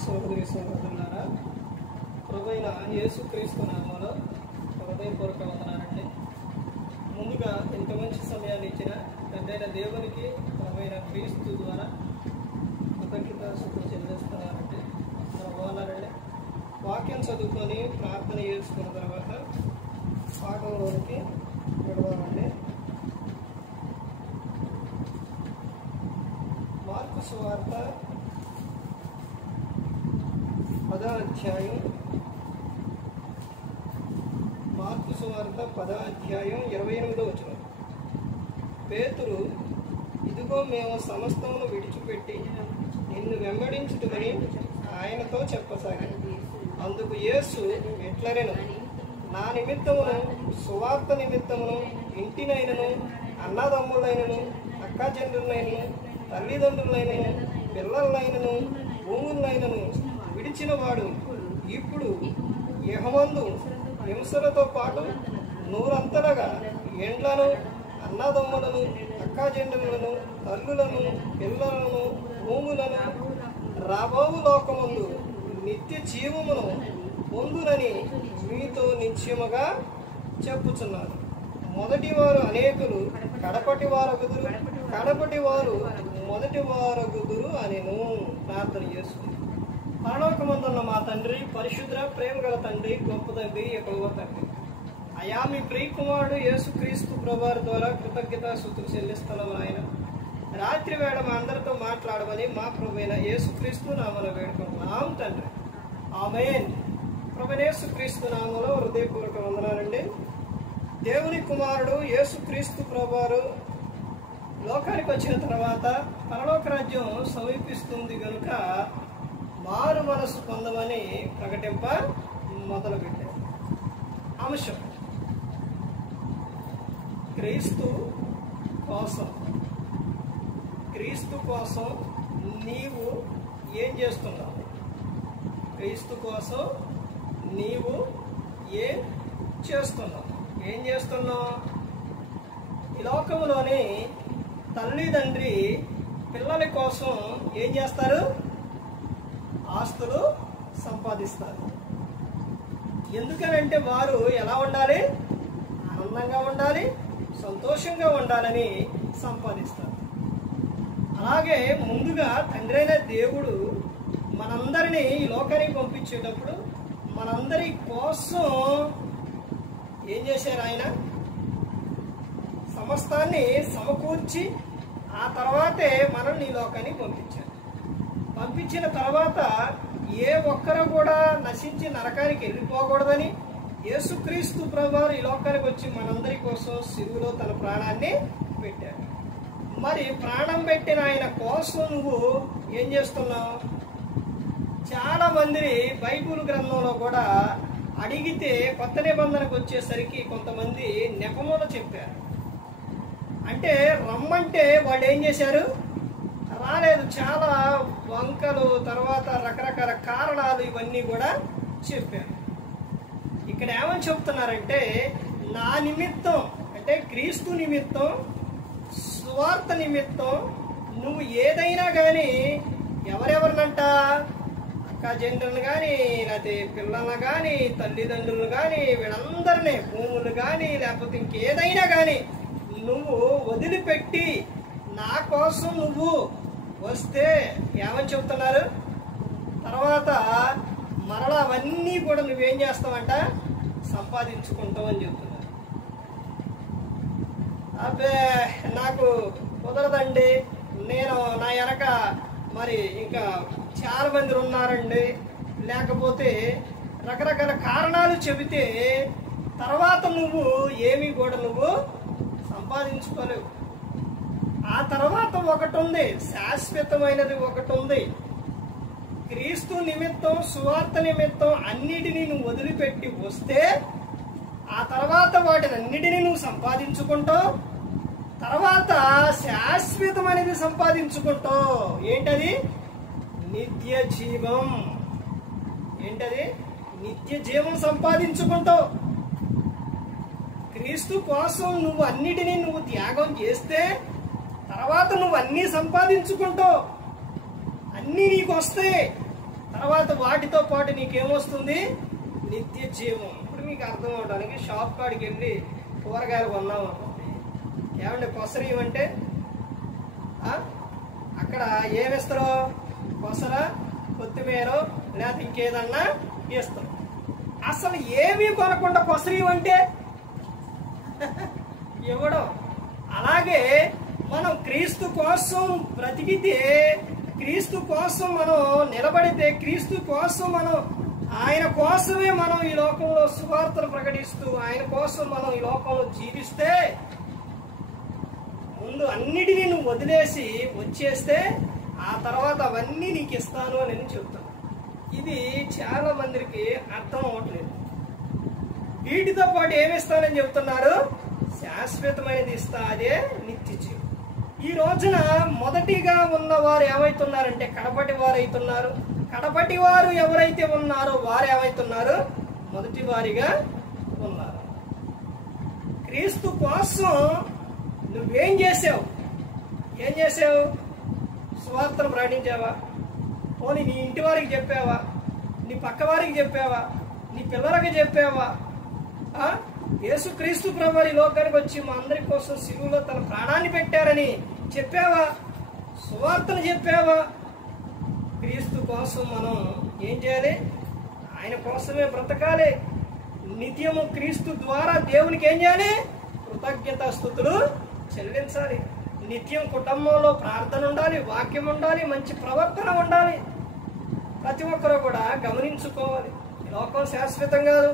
సోదరి సోదరులారా, ప్రభువైన యేసుక్రీస్తు నామములో హృదయపూర్వక వందనాలండి. ముందుగా ఇంత మంచి సమయాన్ని ఇచ్చిన తండ్రైన దేవునికి ప్రభువైన క్రీస్తు ద్వారా కృతజ్ఞతాస్తుతులు చెల్లిస్తున్నానండి. బాగున్నారండి. వాక్యం చదువుకొని ప్రార్థన చేసుకున్న తర్వాత పాఠంలోనికి విడవాలండి. మార్కు సువార్త 10వ అధ్యాయం, మార్కు సువార్త 10వ అధ్యాయం 28వ వచనం. పేతురు, ఇదిగో మేము సమస్తమును విడిచిపెట్టి నిన్ను వెంబడించుటమని ఆయనతో చెప్పసాగాను. అందుకు యేసు ఎట్లనెను, నా నిమిత్తమును సువార్త నిమిత్తమును ఇంటినైనను అన్నదమ్ములైనను అక్కాచెల్లెళ్ళైనను తల్లిదండ్రులైనను పిల్లలైనను భూములైనను విడిచిన వాడు ఇప్పుడు యెహోవాను హింసలతో పాటు నూరంతలుగా ఎండ్లను అన్నదమ్ములను అక్కాచెల్లెళ్ళను తల్లులను పిల్లలను భూములను రాబోవు లోకమందు నిత్య జీవమును పొందునని మీతో నిశ్చయముగా చెప్పుచున్నాను. మొదటి వారు అనేకులు కడపటి వారగుదురు, కడపటి వారు మొదటి వారగుదురు అనెను. ప్రార్థన చేసుకుంది. పరలోకమందున్న మా తండ్రి, పరిశుద్ధ ప్రేమ గల తండ్రి, గొప్ప తండ్రి, యెహోవా తండ్రి, అయా మీ ప్రియకుమారుడు యేసుక్రీస్తు ప్రభువారి ద్వారా కృతజ్ఞతాస్తుతులు చెల్లిస్తున్నాం. ఆయన రాత్రి వేళ మా అందరితో మాట్లాడమని మా ప్రభువైన యేసుక్రీస్తు నామములో వేడుకుంటున్నాం తండ్రి. ఆమేన్. ప్రభువైన యేసుక్రీస్తు నామములో హృదయపూర్వక వందనాలండి. దేవుని కుమారుడు యేసుక్రీస్తు ప్రభువారు లోకానికి వచ్చిన తర్వాత పరలోక రాజ్యం సమీపిస్తుంది కనుక మారు మనసు పొందమని ప్రకటింప మొదలుపెట్టారు. అంశం క్రీస్తు కోసం. క్రీస్తు కోసం నీవు ఏం చేస్తున్నావు? క్రీస్తు కోసం నీవు ఏం చేస్తున్నావు? ఏం చేస్తున్నావు? ఈ లోకంలోని తల్లిదండ్రి పిల్లల కోసం ఏం చేస్తారు? ఆస్తులు సంపాదిస్తారు. ఎందుకనంటే వారు ఎలా ఉండాలి? ఆనందంగా ఉండాలి, సంతోషంగా ఉండాలని సంపాదిస్తారు. అలాగే ముందుగా తండ్రి అయిన దేవుడు మనందరినీ ఈ లోకానికి పంపించేటప్పుడు మనందరి కోసం ఏం చేశారు? ఆయన సమస్తాన్ని సమకూర్చి ఆ తర్వాతే మనల్ని ఈ లోకానికి పంపించారు. పంపించిన తర్వాత ఏ ఒక్కరు కూడా నశించి నరకానికి వెళ్ళిపోకూడదని యేసుక్రీస్తు ప్రభువారు ఈ లోకానికి వచ్చి మనందరి కోసం సిలువలో తన ప్రాణాన్ని పెట్టారు. మరి ప్రాణం పెట్టిన ఆయన కోసం నువ్వు ఏం చేస్తున్నావు? చాలా మంది బైబిల్ గ్రంథంలో కూడా అడిగితే కొత్త నిబంధనకు వచ్చేసరికి కొంతమంది నెపములు చెప్పారు. అంటే రమ్మంటే వాళ్ళు ఏం చేశారు? రాలేదు. చాలా వంకలు, తర్వాత రకరకాల కారణాలు ఇవన్నీ కూడా చెప్పారు. ఇక్కడ ఏమని చెప్తున్నారంటే, నా నిమిత్తం అంటే క్రీస్తు నిమిత్తం, సువార్త నిమిత్తం నువ్వు ఏదైనా కానీ ఎవరెవరినంట? అక్కాచెల్లెలను కానీ, లేకపోతే పిల్లలను కానీ, తల్లిదండ్రులను కానీ, వీళ్ళందరినీ, భూములు కానీ, లేకపోతే ఇంకేదైనా కానీ నువ్వు వదిలిపెట్టి నా కోసం నువ్వు వస్తే ఏమని చెప్తున్నారు? తర్వాత మరలా అవన్నీ కూడా నువ్వేం చేస్తావంట? సంపాదించుకుంటావు అని చెప్తున్నారు. అబ్బే నాకు కుదరదండి, నేను నా వెనక మరి ఇంకా చాలా మంది ఉన్నారండి, లేకపోతే రకరకాల కారణాలు చెబితే తర్వాత నువ్వు ఏమీ కూడా నువ్వు సంపాదించుకోలేవు. ఆ తర్వాత ఒకటి ఉంది, శాశ్వతమైనది ఒకటి ఉంది. క్రీస్తు నిమిత్తం, సువార్త నిమిత్తం అన్నిటినీ నువ్వు వదిలిపెట్టి వస్తే ఆ తర్వాత వాటిని అన్నిటినీ నువ్వు సంపాదించుకుంటావు. తర్వాత శాశ్వతమైనది సంపాదించుకుంటావు. ఏంటది? నిత్య జీవం. ఏంటది? నిత్య జీవం సంపాదించుకుంటావు. క్రీస్తు కోసం నువ్వు అన్నిటినీ నువ్వు త్యాగం చేస్తే తర్వాత నువ్వు అన్నీ సంపాదించుకుంటావు, అన్నీ నీకు వస్తాయి. తర్వాత వాటితో పాటు నీకేమొస్తుంది? నిత్య జీవం. ఇప్పుడు మీకు అర్థం అవడానికి షాప్ కాడికి వెళ్ళి కూరగాయలు కొన్నాం అనుకోండి, ఏమంటే కొసరి ఇవ్వంటే అక్కడ ఏమిస్తారో? కొసర, కొత్తిమీర, లేకపోతే ఇంకేదన్నా ఇస్తారు. అసలు ఏమీ కొనకుండా కొసరి ఇవ్వంటే ఇవ్వడం. అలాగే మనం క్రీస్తు కోసం బ్రతికితే, క్రీస్తు కోసం మనం నిలబడితే, క్రీస్తు కోసం మనం ఆయన కోసమే మనం ఈ లోకంలో సువార్తను ప్రకటిస్తూ ఆయన కోసం మనం ఈ లోకంలో జీవిస్తే, ముందు అన్నిటినీ నువ్వు వదిలేసి వచ్చేస్తే ఆ తర్వాత అవన్నీ నీకు ఇస్తాను అని నేను చెప్తాను. ఇది చాలా మందికి అర్థం అవ్వట్లేదు. వీటితో పాటు ఏమిస్తానని చెప్తున్నారు? శాశ్వతమైనది ఇస్తా, అదే నిత్య జీవం. ఈ రోజున మొదటిగా ఉన్నవారు ఏమైతున్నారంటే కడపటి వారు అవుతున్నారు. కడపటి వారు ఎవరైతే ఉన్నారో వారు ఏమైతున్నారు? మొదటి వారిగా ఉన్నారు. క్రీస్తు కోసం నువ్వేం చేసావు? ఏం చేసావు? సువార్తను ప్రకటించావా? పోనీ నీ ఇంటి వారికి చెప్పావా? నీ పక్క వారికి చెప్పావా? నీ పిల్లలకి చెప్పావా? యేసుక్రీస్తు ప్రభువు ఈ లోకానికి వచ్చి మా అందరి కోసం శిలువలో తన ప్రాణాన్ని పెట్టారని చెప్పావా? సువార్తను చెప్పావా? క్రీస్తు కోసం మనం ఏం చేయాలి? ఆయన కోసమే బ్రతకాలి. నిత్యము క్రీస్తు ద్వారా దేవునికి ఏం చేయాలి? కృతజ్ఞతాస్తుతులు చెల్లించాలి. నిత్యం కుటుంబంలో ప్రార్థన ఉండాలి, వాక్యం ఉండాలి, మంచి ప్రవర్తన ఉండాలి. ప్రతి ఒక్కరూ కూడా గమనించుకోవాలి. ఈ లోకం శాశ్వతం కాదు,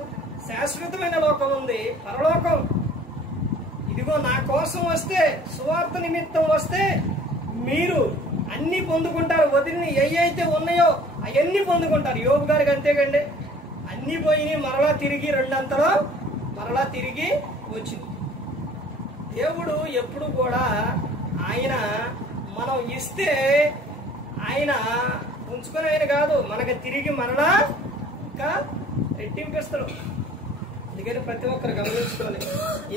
శాశ్వతమైన లోకం ఉంది, పరలోకం. ఇదిగో నా కోసం వస్తే, సువార్త నిమిత్తం వస్తే మీరు అన్ని పొందుకుంటారు. వదిలిన ఏవైతే ఉన్నాయో అవన్నీ పొందుకుంటారు. యోబు గారికి అంతేకండి, అన్ని పోయి మరలా తిరిగి రెండంతలో మరలా తిరిగి వచ్చింది. దేవుడు ఎప్పుడు కూడా ఆయన మనం ఇస్తే ఆయన ఉంచుకుని ఆయన కాదు, మనకు తిరిగి మరలా ఇంకా రెట్టింపిస్తాడు. అందుకని ప్రతి ఒక్కరు గమనించుకోవాలి.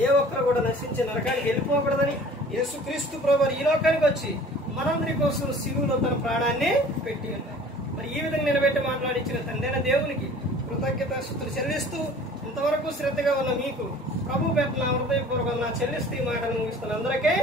ఏ ఒక్కరు కూడా నశించి నరకానికి వెళ్ళిపోకూడదని యేసుక్రీస్తు ప్రభువు ఈ లోకానికి వచ్చి మనందరి కోసం శిలువలో తన ప్రాణాన్ని పెట్టి ఉన్నారు. మరి ఈ విధంగా నిలబెట్టి మాట్లాడించిన తండ్రైన దేవునికి కృతజ్ఞతాస్తుతులు చెల్లిస్తూ ఇంతవరకు శ్రద్ధగా ఉన్న మీకు ప్రభు పెట్టిన హృదయపూర్వకంగా చెల్లిస్తూ ఈ మాటను ముగిస్తున్న అందరికీ